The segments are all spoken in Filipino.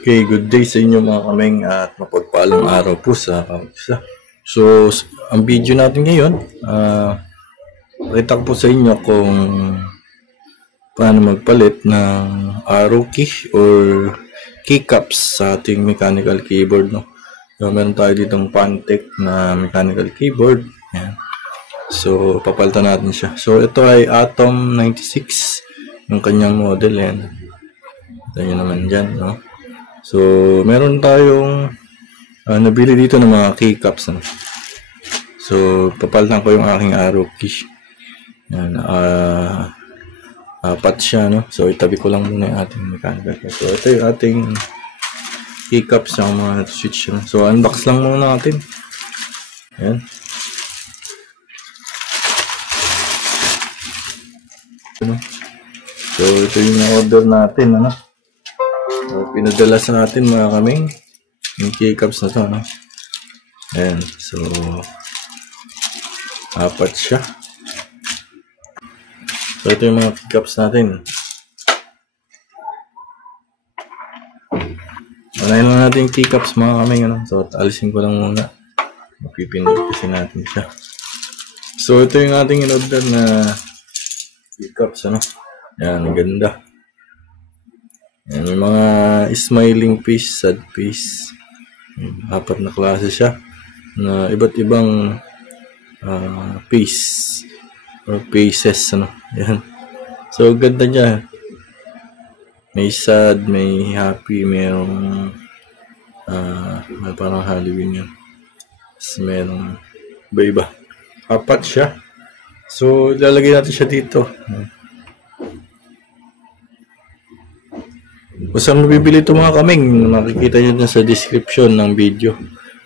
Okay, good day sa inyo mga kameng at mapagpalang araw po sa isa. So, ang video natin ngayon, pakita ko po sa inyo kung paano magpalit ng arrow key or keycaps sa ating mechanical keyboard. No? So, meron tayo ditong Pantec na mechanical keyboard. Yan. So, papalitan natin siya. So, ito ay Atom 96, yung kanyang model. Yan. Ito nyo naman dyan, no? So, meron tayong nabili dito ng mga keycaps. So, papalitan ko yung aking arrow key. Yan, apat siya, no? So, itabi ko lang muna yung ating mechanical key. So, ito yung ating keycaps ng mga switch. No? So, unbox lang muna natin. Yan. So, ito yung order natin, ano? So, pinadala sa atin mga kaming yung keycaps na to, no? Ayan. So, apat siya. So, ito yung mga keycaps natin. Unahin lang natin yung keycaps mga kaming, ano? So, alisin ko lang muna. Mapipindot kasi natin siya. So, ito yung ating in-order na keycaps, ano? Ayan, ganda. Ayan, may mga smiling face, sad face. Apat na klase siya na iba't ibang face or faces, ano. Ayan. So, ganda niya. May sad, may happy, mayroong may parang Halloween yun. Tapos mayroong iba-iba. Apat siya. So, ilalagay natin siya dito. Kung saan mabibili ito mga kaming, makikita nyo na sa description ng video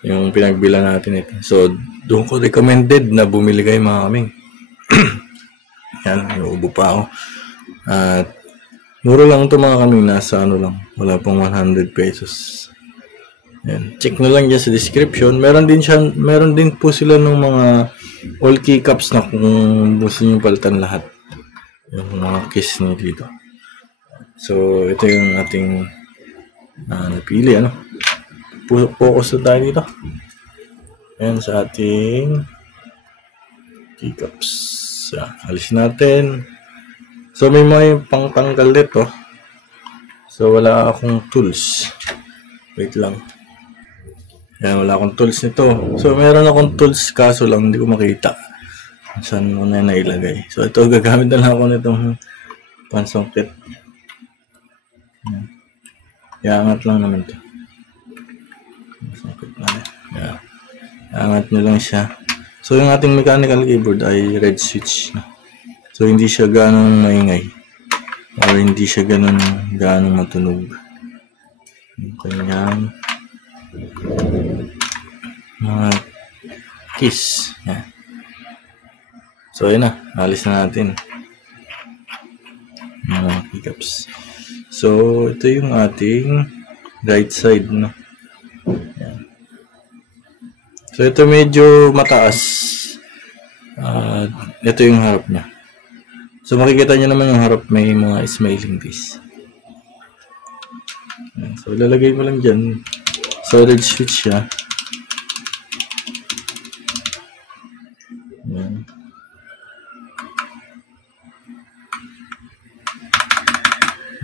yung pinagbila natin ito. So, doon ko recommended na bumili kayo mga kaming. Yan, nauubo pa ako. At mura lang ito mga kaming, nasa ano lang, wala pong 100 pesos. Yan, check nyo lang dyan sa description. Meron din po sila ng mga all keycaps na kung gusto nyo palitan lahat. Yung mga keys nyo dito. So, ito yung ating napili, ano? Focus na tayo dito. Ayan, sa ating keycaps. Alisin natin. So, may mga pangtanggal dito. So, wala akong tools. Wait lang. Ayan, wala akong tools nito. So, meron akong tools, kaso lang hindi ko makita saan mo na nailagay. So, ito, gagamit na lang ako nitong pansongkit. Iangat lang naman ito. Iangat nyo lang siya. So, yung ating mechanical keyboard ay red switch. So, hindi siya ganong maingay. Or hindi siya ganong matunog. Yung kanyang mga keys. Yan. So, yun na. Alis na natin. Mga keycaps. So, ito yung ating right side, no? Yan. So, ito medyo mataas. Ito yung harap niya. So, makikita nyo naman yung harap may mga smiling face. Yan. So, lalagay mo lang dyan. So, red switch siya. Yan.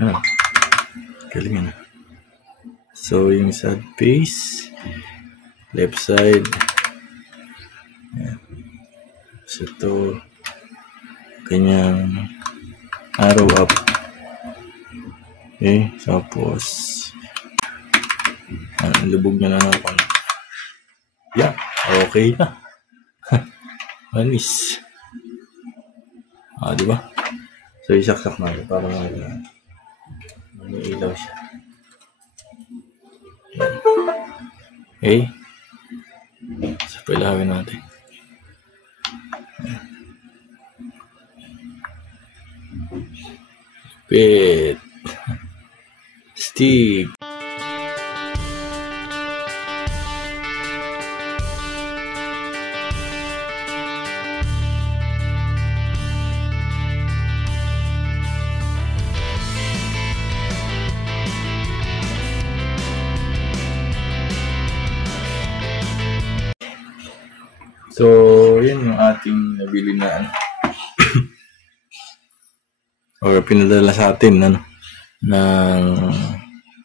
Yan. Galing na. So, yung sad face, left side. Ayan. So, ito, kanyang arrow up. Okay, tapos, lubog na lang ako. Yeah, okay na. Manis. Diba? So, isaksak natin para may ilaw siya. Okay. So, pilawin natin. Pit. Stick. So, yan yung ating nabili na ano. Or pinadala sa atin ano, ng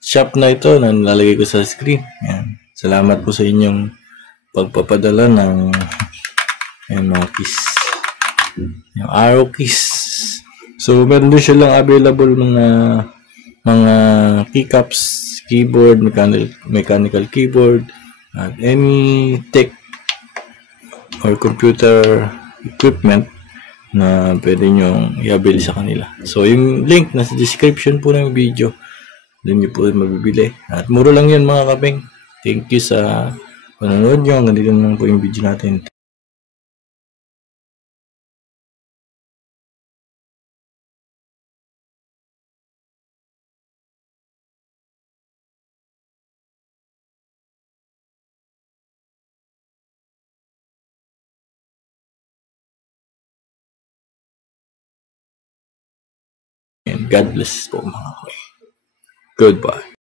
shop na ito na nilalagay ko sa screen. Yan. Salamat po sa inyong pagpapadala ng mga keys. Yung arrow keys. So, meron din silang available mga keycaps, keyboard, mechanical keyboard, at any tech or computer equipment na pwede nyo i-avail sa kanila. So, yung link nasa description po ng video. Doon nyo po mabibili. At mura lang yun mga kabeng. Thank you sa panonood nyo. Ganito naman po yung video natin. And God bless po mga kabeng. Goodbye.